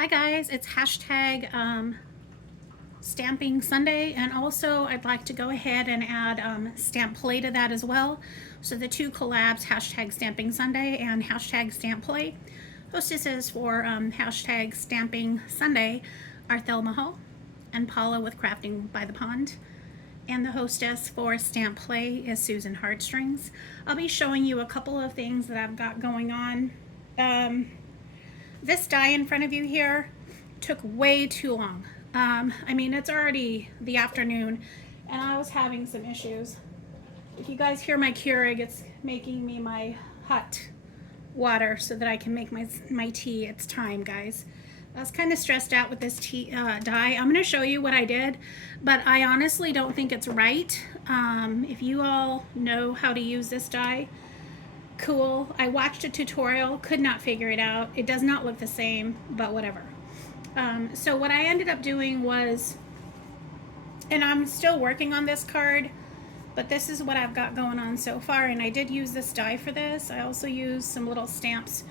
Hi guys, it's hashtag stamping Sunday, and also I'd like to go ahead and add stamp play to that as well. So the two collabs, hashtag stamping Sunday and hashtag stamp play. Hostesses for hashtag stamping Sunday are Thelma Ho and Paula with Crafting by the Pond. And the hostess for stamp play is Susan Heartstrings. I'll be showing you a couple of things that I've got going on. This die in front of you here took way too long. I mean, it's already the afternoon and I was having some issues. If you guys hear my Keurig, it's making me my hot water so that I can make my tea. It's time, guys. I was kind of stressed out with this die. I'm going to show you what I did, but I honestly don't think it's right. If you all know how to use this die, cool. I watched a tutorial, could not figure it out. It does not look the same, but whatever. So what I ended up doing was, and I'm still working on this card, but this is what I've got going on so far, and I did use this die for this. I also used some little stamps,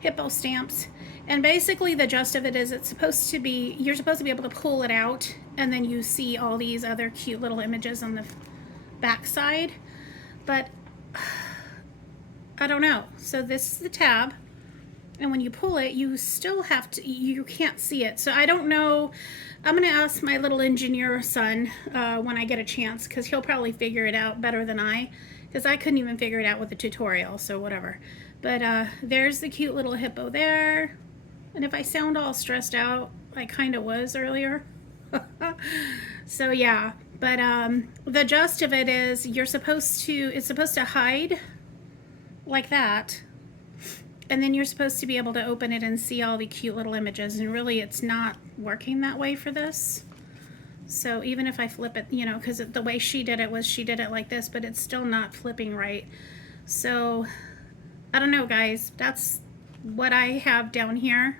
Hippo stamps, and basically the gist of it is it's supposed to be, you're supposed to be able to pull it out, and then you see all these other cute little images on the back side, but I don't know. So this is the tab, and when you pull it, you still have to, you can't see it. So I don't know. I'm going to ask my little engineer son when I get a chance, because he'll probably figure it out better than I, because I couldn't even figure it out with the tutorial, so whatever. But there's the cute little hippo there. And if I sound all stressed out, I kind of was earlier. So yeah, but the gist of it is it's supposed to hide like that, and then you're supposed to be able to open it and see all the cute little images, and really it's not working that way for this. So even if I flip it, you know, because the way she did it was she did it like this, but it's still not flipping right. So I don't know, guys. That's what I have down here,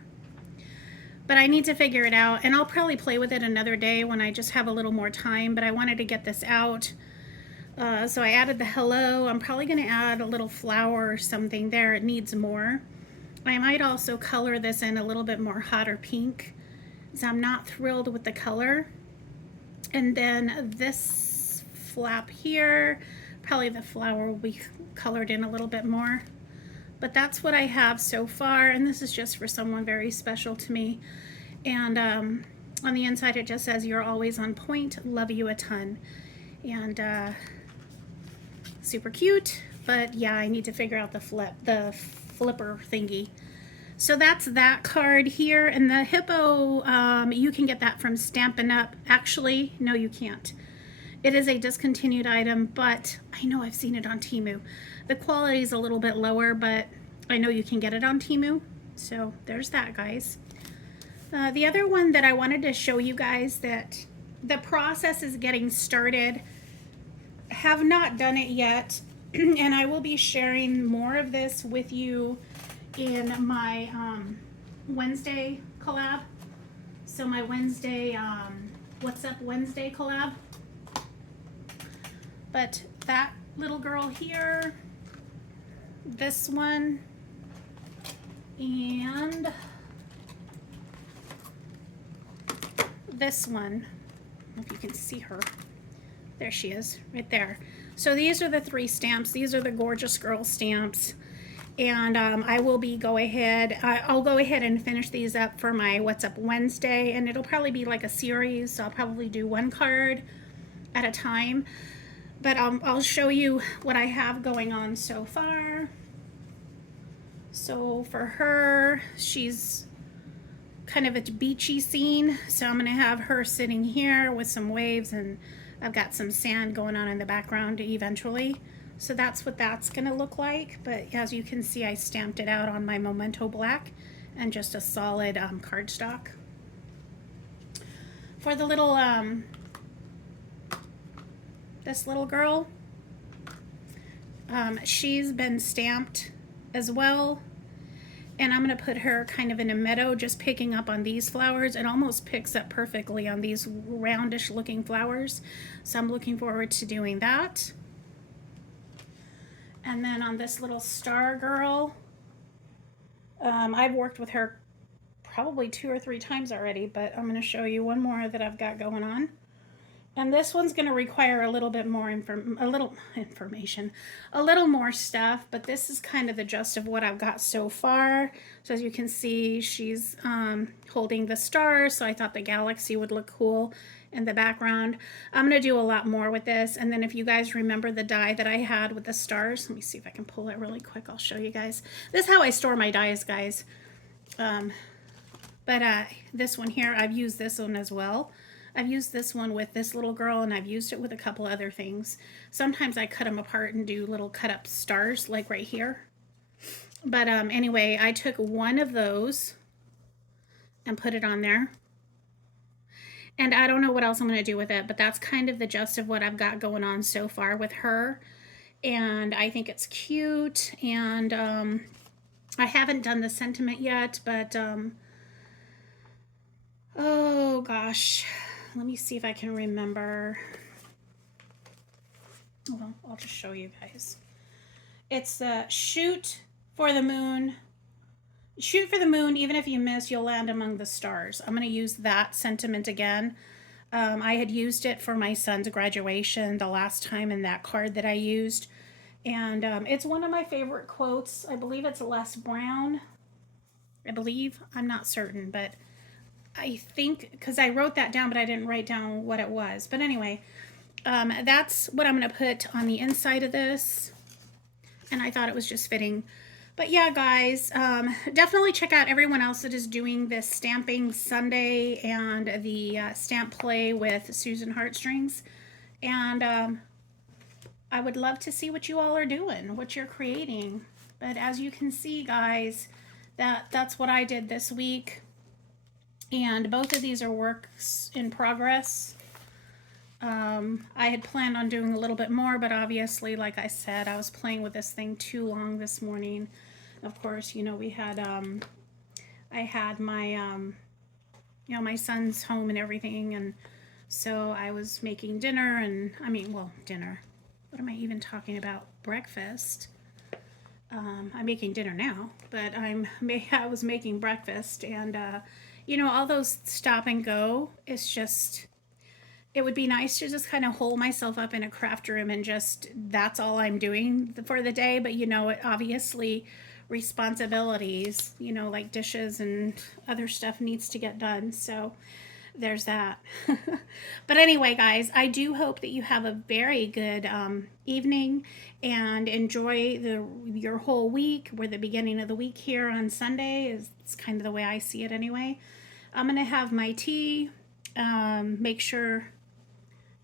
but I need to figure it out, and I'll probably play with it another day when I just have a little more time. But I wanted to get this out. So I added the hello. I'm probably going to add a little flower or something there. It needs more. I might also color this in a little bit more hotter pink, so I'm not thrilled with the color. And then this flap here, probably the flower will be colored in a little bit more. But that's what I have so far, and this is just for someone very special to me. And on the inside it just says, "You're always on point, love you a ton." And super cute, but yeah, I need to figure out the flipper thingy. So that's that card here. And the hippo, you can get that from Stampin' Up. Actually, no, you can't. It is a discontinued item, but I know I've seen it on Temu. The quality is a little bit lower, but I know you can get it on Temu. So there's that, guys. The other one that I wanted to show you guys, that the process is getting started. Have not done it yet, and I will be sharing more of this with you in my Wednesday collab. So my Wednesday, What's Up Wednesday collab. But that little girl here, this one, and this one, I don't know if you can see her. There she is, right there. So these are the three stamps. These are the Gorjuss Girl stamps. And I will be I'll go ahead and finish these up for my What's Up Wednesday. And it'll probably be like a series. So I'll probably do one card at a time. But I'll show you what I have going on so far. So for her, she's kind of a beachy scene. So I'm going to have her sitting here with some waves, and I've got some sand going on in the background eventually. So that's what that's going to look like. But as you can see, I stamped it out on my Memento Black and just a solid cardstock. For the little, this little girl, she's been stamped as well. And I'm going to put her kind of in a meadow, just picking up on these flowers. It almost picks up perfectly on these roundish looking flowers. So I'm looking forward to doing that. And then on this little star girl, I've worked with her probably 2 or 3 times already, but I'm going to show you one more that I've got going on. And this one's going to require a little bit more information, a little more stuff, but this is kind of the gist of what I've got so far. So as you can see, she's holding the stars, so I thought the galaxy would look cool in the background. I'm going to do a lot more with this, and then if you guys remember the die that I had with the stars, let me see if I can pull it really quick. I'll show you guys. This is how I store my dies, guys. This one here, I've used this one as well. I've used this one with this little girl, and I've used it with a couple other things. Sometimes I cut them apart and do little cut up stars, like right here. But anyway, I took one of those and put it on there. And I don't know what else I'm going to do with it, but that's kind of the gist of what I've got going on so far with her. And I think it's cute. And I haven't done the sentiment yet, but oh gosh. Let me see if I can remember. Well, I'll just show you guys. It's shoot for the moon. Shoot for the moon. Even if you miss, you'll land among the stars. I'm going to use that sentiment again. I had used it for my son's graduation the last time in that card that I used. And it's one of my favorite quotes. I believe it's Les Brown. I believe. I'm not certain, but I think, because I wrote that down, but I didn't write down what it was. But anyway, that's what I'm going to put on the inside of this. And I thought it was just fitting. But yeah, guys, definitely check out everyone else that is doing this Stamping Sunday and the stamp play with Susan Heartstrings. And I would love to see what you all are doing, what you're creating. But as you can see, guys, that's what I did this week. And both of these are works in progress. I had planned on doing a little bit more, but obviously, like I said, I was playing with this thing too long this morning. Of course, you know, we had, I had my, you know, my son's home and everything, and so I was making dinner, and, I mean, well, dinner. What am I even talking about? Breakfast. I'm making dinner now, but I was making breakfast, and, you know, all those stop and go, it's just, it would be nice to just kind of hole myself up in a craft room and just, that's all I'm doing for the day. But, you know, obviously responsibilities, you know, like dishes and other stuff needs to get done. So there's that. But anyway, guys, I do hope that you have a very good evening and enjoy your whole week. We're the beginning of the week here on Sunday. It's kind of the way I see it anyway. I'm going to have my tea, make sure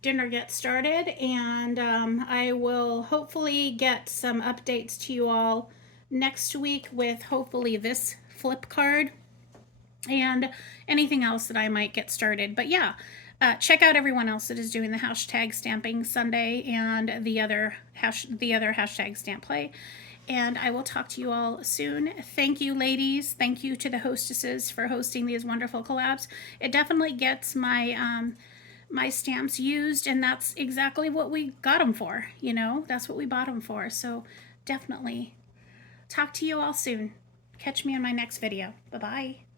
dinner gets started, and I will hopefully get some updates to you all next week with hopefully this flip card and anything else that I might get started. But yeah, check out everyone else that is doing the hashtag Stamping Sunday and the other hashtag Stamp Play. And I will talk to you all soon. Thank you, ladies. Thank you to the hostesses for hosting these wonderful collabs. It definitely gets my my stamps used, and that's exactly what we got them for. You know, that's what we bought them for. So definitely talk to you all soon. Catch me in my next video. Bye-bye.